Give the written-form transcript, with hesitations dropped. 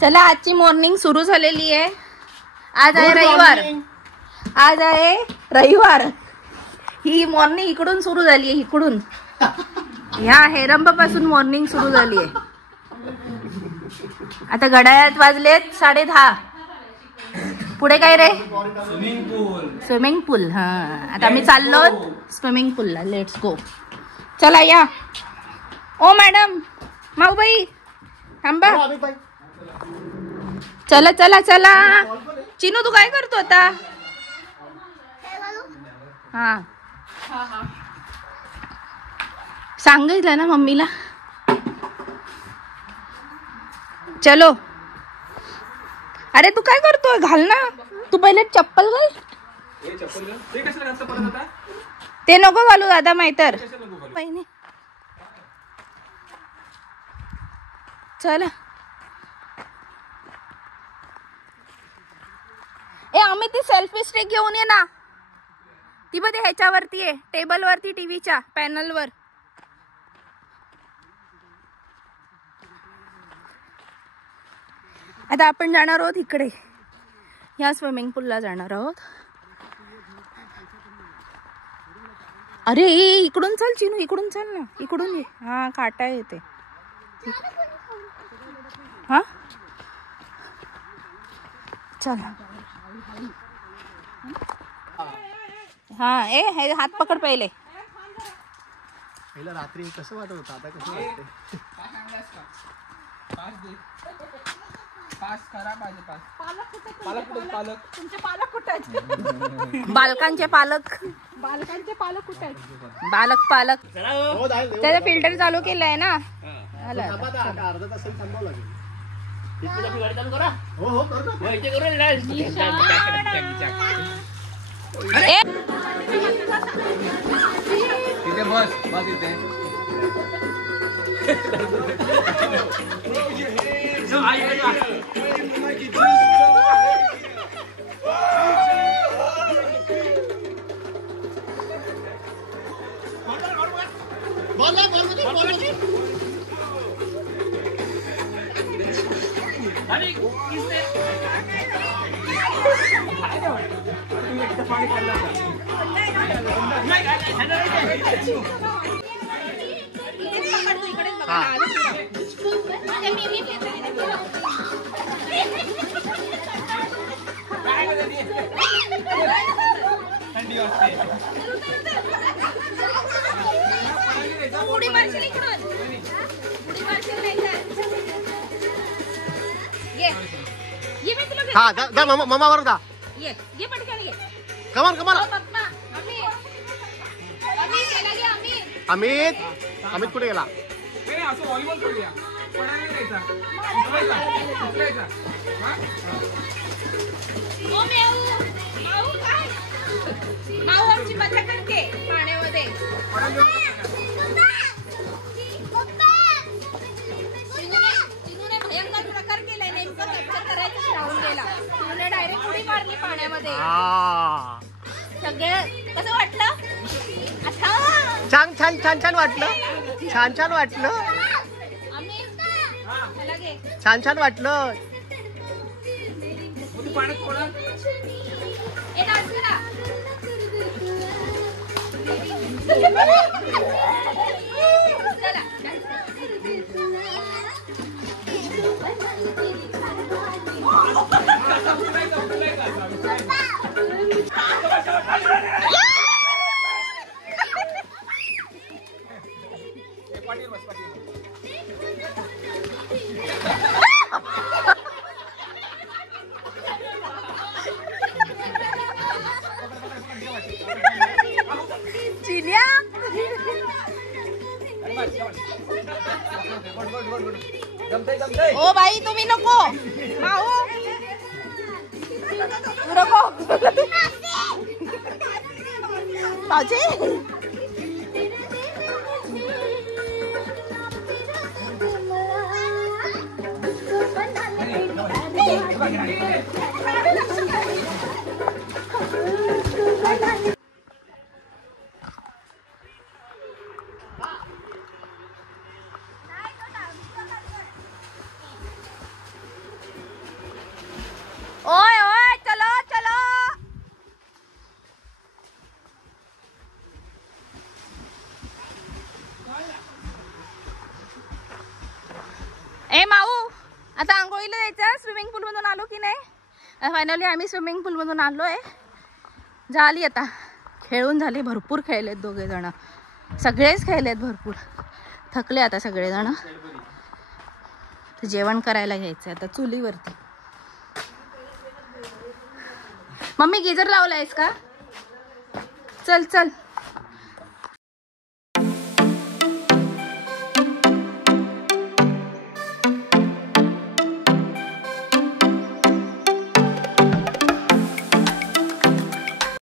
चला आजची मॉर्निंग सुरू झालेली आहे। आज आहे रविवार, आज आहे रविवार। ही मॉर्निंग इकडून सुरू झाली आहे, इकडून ह्या हेरंब पासून मॉर्निंग सुरू झाली आहे। आता घड्याळात वाजलेत 10:30। पुढे काय रे? स्विमिंग पूल। स्विमिंग पूल, हा आता आम्ही चाललो स्विमिंग पूलला। लेट्स गो, चला या। ओ मॅडम, माऊबाई थांबा। चला चला चला। चिनू तू काय करतो आता? हा सांगितलं ना मम्मीला। चलो। अरे तू काय करतोय? घाल ना तू, पहिले चप्पल घाल। ते नको घालू दादा, माहीतर बहिणी। चला ए आम्ही ती सेल्फी स्टिक घेऊन ये ना। ती बघ ह्याच्यावरती आहे, टेबल वरती, टीव्हीच्या पॅनल वर। आता आपण जाणार आहोत इकडे, या स्विमिंग पूलला जाणार आहोत। अरे इकडून चल चिनू, इकडून चल ना, इकडून ये. हा काटा येते. हा चल. हा हे हात पकड पहिले. पहिला रात्री कसं वाटत होतं, आता कसं वाटतं? बालकांचे पालक कुठे आहेत? पालक त्याचा फिल्टर चालू केलाय ना. अर्धा तास थांबावं लागेल. तिथे बस इथे. हा जा मम्मा वर जा. ये पटकन ये. कमान पप्पा अमित कुठे गेला? असं व्हॉलीबॉल खेळूया. पडायला द्यायचा. माऊ आमची मजा करते पाण्यामध्ये. तिने भयंकर प्रकार केलाय, नेमकं कॅप्चर करायचं राहून गेला. तिने डायरेक्ट उडी मारली पाण्यामध्ये. सगळे कसं वाटलं? छान वाटलं. छान वाटलं. चिन्या ओ बाई तुम्ही नको. माऊ नको माझे. ओए चलो चलो. ए माऊ आता आंघोळीला जायचं. स्विमिंग पूल मधून आलो की नाही? फायनली आम्ही स्विमिंग पूल मधून आलोय. झाली आता खेळून झाली. भरपूर खेळलेत दोघे जण, सगळेच खेळलेत भरपूर. थकले आता सगळेजण. जेवण करायला घ्यायचं आता चुलीवरती. मम्मी गिजर लावलायस का? चल चल.